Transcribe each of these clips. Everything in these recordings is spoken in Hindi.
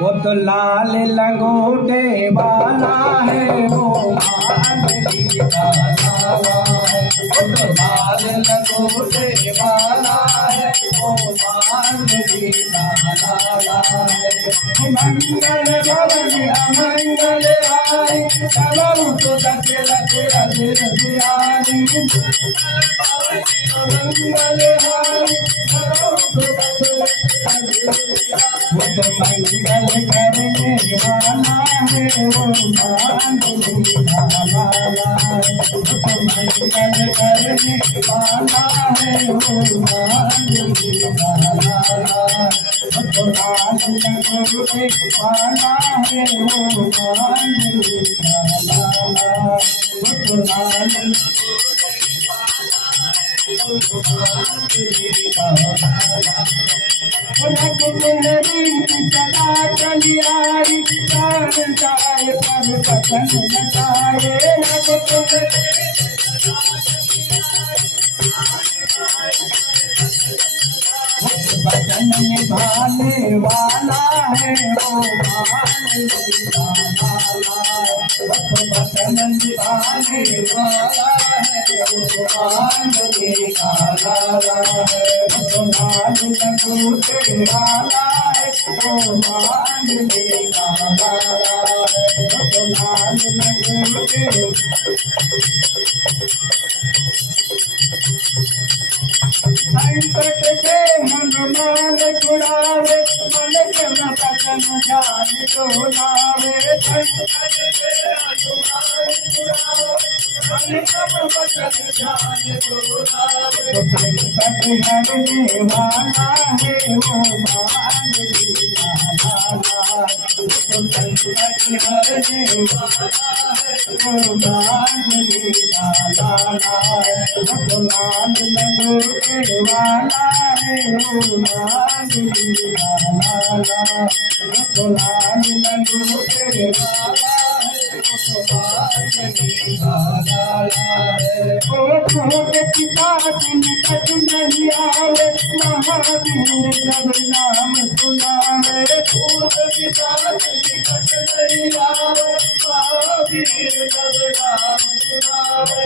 वो तो लाल लंगोटे वाला है, वो मांगली का लाला है। वो तो लाल लंगोटे वाला है, वो मांगली का लाला है। मंगल भवन अमंगल आए, सबऊ तो दस लख रघु रघुराई। मंगल हाय सबऊ तो दस लख रघुराई। वो तो मंगल करने वाला है, वो मांगली का लाला है। वो तो मंगल करने वाला है, वो मांगली का लाला है। वो तो लाल लंगोटे वाला है, वो मांगली का लाला है। वो तो लाल सदा चली आई, प्राण जाए पर बचन न जाए। बचन निभाने वाला है, वो मांगली का लाला है। बचन निभाने वाला है, वो मांगली का लाला है। वो लाल लंगोटे वाला है, वो मांगली का लाला है। वो लाल लंगोटे संकट के हनुमान छुड़ावे, मन के बचन जान डोलावे। संकट के हनुमान छुड़ावे, मन के बचन जान डोलावे। संकट हरने वाला है, वो मांगली का लाला है। संकट हरने वाला है, वो मांगली का लाला है। वो लाल लंगोटे वाला है, वो मांगली का लाला है। वो लाल लंगोटे वाला है, वो मांगली का लाला है। ओ के पिता निकट नहीं आवे, महावीर जब नाम सुनावे। के पिता निकट नहीं आवे, महावीर जब नाम सुनावे।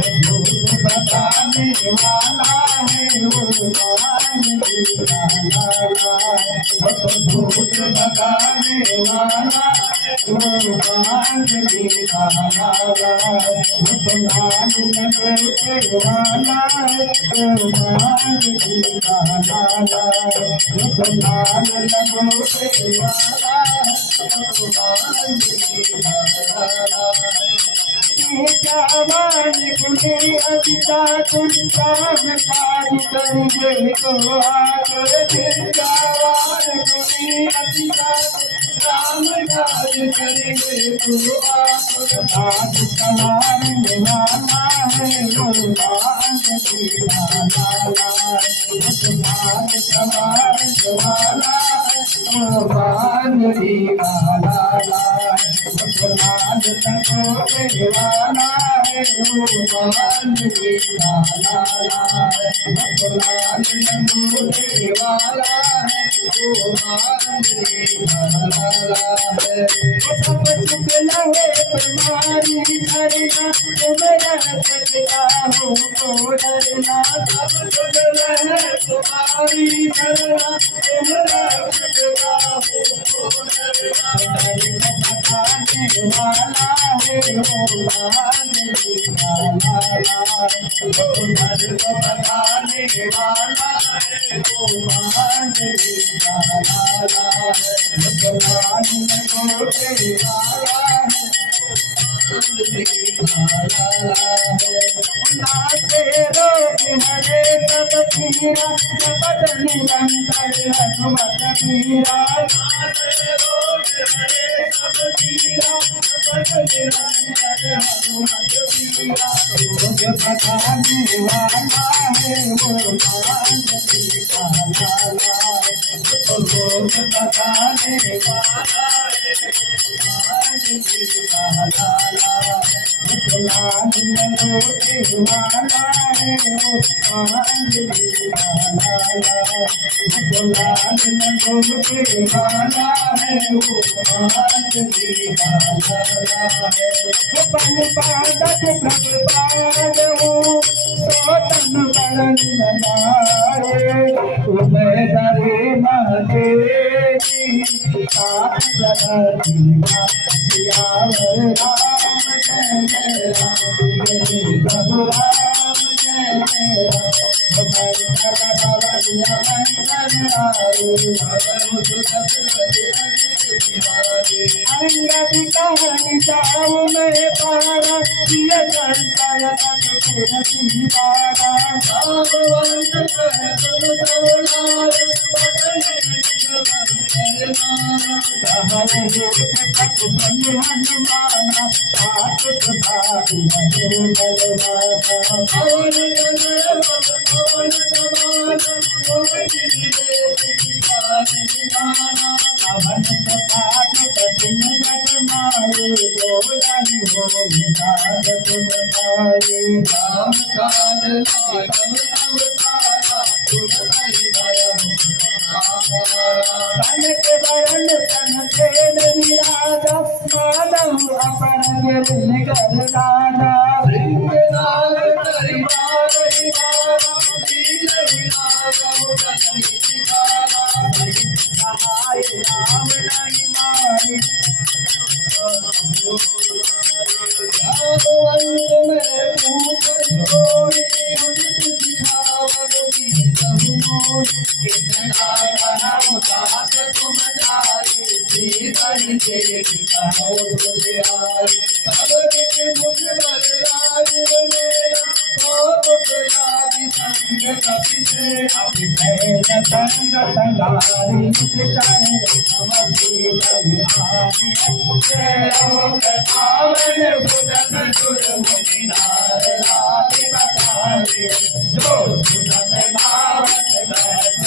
बताने वाला है, वो मांगली का लाला है। भूत बताने वाला है, वो मांगली का लाला है। वो लाल लंगोटे वाला है, वो मांगली का लाला है। वो लाल लंगोटे वाला है, वो मांगली का लाला है। जवान गुने अबिता तुम काम काज करेंगे तो आकर। जवान गुने अबिता काम काज करेंगे तो आकर। आज संवारने वाला है, वो मांगली का लाला है। आज संवारने वाला है, वो मांगली का लाला है। लाल लंगोटे वाला है, वो मांगली का लाला है। लाल लंगोटे वाला है, वो मांगली का लाला है। सब सुख लहे तुम्हारी धरना, तुम रह सकता हो तो डरना। सब सुख लहे तुम्हारी धरना, तुम रह सकता हो तो डरना। बताने वाला है, वो मांगली का लाला है। बताने वाला है, वो मांगली का लाला है। लाल लंगोटे वाला है, मांगली का लाला है। नाचे रोग हरे सब पीरा, जपत निरंतर हनुमत पीरा। नाचे रोग हरे सब पीरा, जपत निरंतर हनुमत पीरा। रोग बताने वाला है, वो मांगली का लाला है। रोग बताने वाला है, वो मांगली का लाला है। लाल लंगोटे वाला है वो अंजलि लाला लाल लंगोटे वाला है वो अंजलि लाला है पन पादक प्रभुपाद हो सोतन बरन लगाए तुम्हें डरे महदेवी साथ प्रगति सियावर राम जय जय राम जय प्रभु राम जय जय राम मंगल भवनिया मंगल आए अंगद कहन जाऊ मैं पारा पिय संतर तक फिर दीवारा भगवंत कह तुम सवलार कहरे तक संग हनुमाना सात साधु बलवाना पवन पवन समान मोहिनी देवी दीवाना पवन प्रकाश तुम जग मारे बोलन हो विदात तुम पाए राम काज लागल अवतारा तुम कहि दया कनक वरण तन तेल विराजा मानव अपन गिर कर राजा सिंहनाल दरबार हिवारा लील विलासा उदय सितारा सहाय राम नहीं मारी भगवंत में पूछ कोई उदित सिखावो गीत मोहि कितना नाम साथ तुम जाए सीतन देख कहो तुझे आए तब के मुझ बल राज मेरा तो प्रयाग संग कपि से अपि भैल संग संगारी से चाहे हम सीतन आदि जय हो पावन सुदन सुर मुनि नार आदि बताए जो सुदन भावत